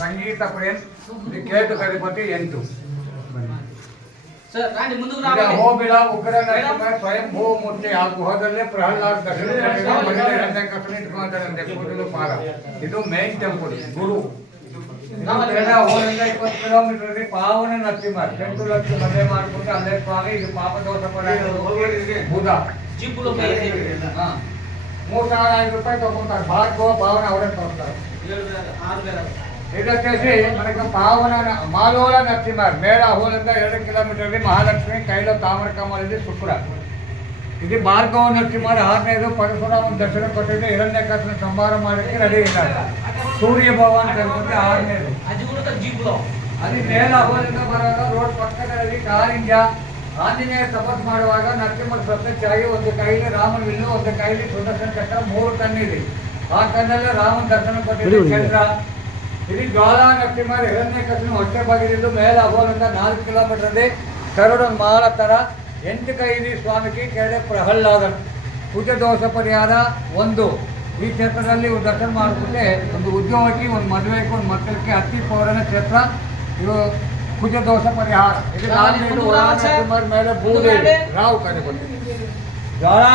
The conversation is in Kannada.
ಸಂಗೀತ ಪ್ರೇಮ್ ದಿ ಕೇತು ಗಣಪತಿ 8 ಸರ್ ರಾಣಿ ಮುಂದೆ ಹೋಬಿಳ ಉಗ್ರ ನರಸಿಂಹ ಸ್ವಯಂಭೂ ಮೂರ್ತಿ ಆ ಗುಹದಲ್ಲಿ ಪ್ರಹ್ಲಾದ ದರ್ಶನ ಕಸನ ಇಟ್ಕೊಂತಾರೆ ಕೂದಲು ಪಾರ ಇದು ಮೇನ್ ಟೆಂಪಲ್ ಗುರು 20 ಕಿಲೋಮೀಟರ್ ಪಾವನ ನರಸಿಂಹ 8 ಲಕ್ಷ ಮದುವೆ ಮಾಡ್ಕೊಂಡು ಅಲ್ಲೇ ಸ್ವಾಮಿ ಇದು ಪಾಪ ದೋಷ ಪರಿಹಾರ ಬುಧ ಜೀಪುಲು 3,000 ರೂಪಾಯಿ ತಗೊಂತಾರೆ ಭಾರ್ಗವ ಪಾವನ ಅವರೇ ತಗೊಳ್ತಾರೆ ಇದಕ್ಕೆ మనకు ಪಾವನ ಮಾಲೋಳ ನರಸಿಂಹ ಮೇಳ ಹೋಲಿಂದ 2 ಕಿಲೋಮೀಟರ್ ಮಹಾಲಕ್ಷ್ಮಿ ಕೈಲ ತಾಮ್ರಕಮಲದಲ್ಲಿ ಶುಕ್ರ ಇದು ಭಾರ್ಗವ ನರಸಿಂಹರ 6ನೇದು ಪರಶುರಾಮ ದರ್ಶನ ಕೊಟ್ಟಿದ್ದು 2ನೇ ಕಸನ ಸಂಹಾರ ಮಾಡಲಿಕ್ಕೆ ರೆಡಿ ಇದ್ದಾರೆ ಸೂರ್ಯ ಭಗವಾನ್ ಕಲ್ಪನೆ 6ನೇದು ಅಲ್ಲಿ ಮೇಳ ಹೋಲಿಂದ ಬರುವಾಗ ರೋಡ್ ಪಕ್ಕದಲ್ಲಿ ಕಾರಿಂಜ ಆಂಜನೇಯ ತಪಸ್ ಮಾಡುವಾಗ ನರಸಿಂಹರ ಪ್ರತ್ಯಕ್ಷವಾಗಿ ಒಂದು ಕೈಲಿ ರಾಮನ ವಿಲ್ಲು ಒಂದು ಕೈಲಿ ಸುದರ್ಶನ ಚಕ್ರ 3 ಕಣ್ಣಿದೆ ಆ ಕಣ್ಣಲ್ಲಿ ರಾಮನ ದರ್ಶನ ಕೊಟ್ಟಿದ್ದು ಚಂದ್ರ ಇದು ಜ್ವಾಲಾ ನರಸಿಂಹರ 2ನೇ ಕಸನ ಹೊಟ್ಟೆ ಬಗೆದಿದ್ದು ಮೇಲ ಹೋಲಿಂದ 4 ಕಿಲೋಮೀಟರ್ ಕರುಡ ಮಾಲ ತರ 8 ಕೈಲಿ ಸ್ವಾಮಿಗೆ ಕೆಳಗೆ ಪ್ರಹ್ಲಾದನ್ ಕುಜ ದೋಷ ಪರಿಹಾರ 1 ಈ ಕ್ಷೇತ್ರದಲ್ಲಿ ದರ್ಶನ ಮಾಡಿಬಿಟ್ಟೆ ಒಂದು ಉದ್ಯೋಗಕ್ಕೆ ಒಂದು ಮದುವೆಗೆ ಒಂದು ಮಕ್ಕಳಿಗೆ ಅತಿ ಪೌರನ ಕ್ಷೇತ್ರ ಇದು ಕುಜ ದೋಷ ಪರಿಹಾರ ಇದು ಮೇಲೆ ಭೂದೇವಿ ರಾವ್ ಕಡೆ ಬಂದಿದೆ ಜ್ವಾಲಾ